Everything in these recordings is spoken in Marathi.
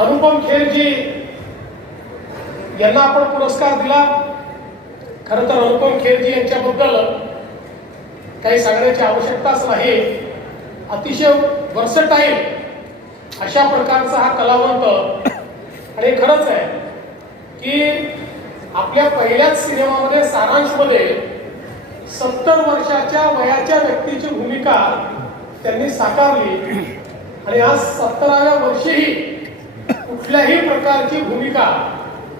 अनुपम खेरजी यांना आपण पुरस्कार दिला. खरं तर अनुपम खेरजी यांच्याबद्दल काही सांगण्याची आवश्यकताच नाही. अतिशय वर्सटाईल अशा प्रकारचा हा कलावंत. आणि खरंच आहे की आपल्या पहिल्याच सिनेमामध्ये सारांशमध्ये सत्तर वर्षाच्या वयाच्या व्यक्तीची भूमिका त्यांनी साकारली. आणि आज सत्तराव्या वर्षीही कुठल्याही प्रकारची भूमिका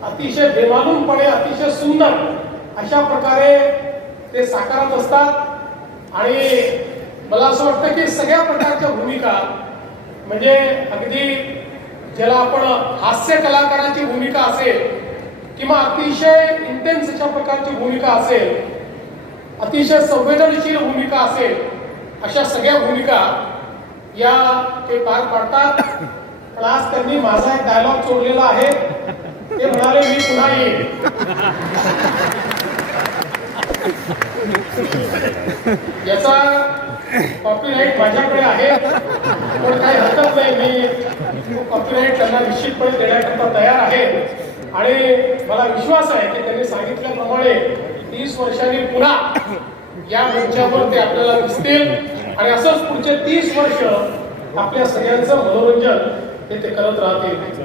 अतिशय बेमालूमपणे अतिशय सुंदर अशा प्रकारे ते साकारत असतात. आणि मला असं वाटतं की सगळ्या प्रकारच्या भूमिका म्हणजे अगदी ज्याला आपण हास्य कलाकाराची भूमिका असेल किंवा अतिशय इंटेन्स अशा प्रकारची भूमिका असेल अतिशय संवेदनशील भूमिका असेल अशा सगळ्या भूमिका या ते पार पाडतात. क्लास त्यांनी माझा एक डायलॉग चोरलेला आहे. ते म्हणाले मी पुन्हा येईल याचा कॉपीराईट माझ्याकडे आहे पण काही हरकत नाही. मी कॉपीराईट त्यांना निश्चितपणे देण्याकरता तयार आहे. आणि मला विश्वास आहे की त्यांनी सांगितल्याप्रमाणे तीस वर्षांनी पुन्हा या मंचावर ते आपल्याला दिसतील. आणि असंच पुढचे तीस वर्ष आपल्या सगळ्यांचं मनोरंजन हे ते करत राहतील.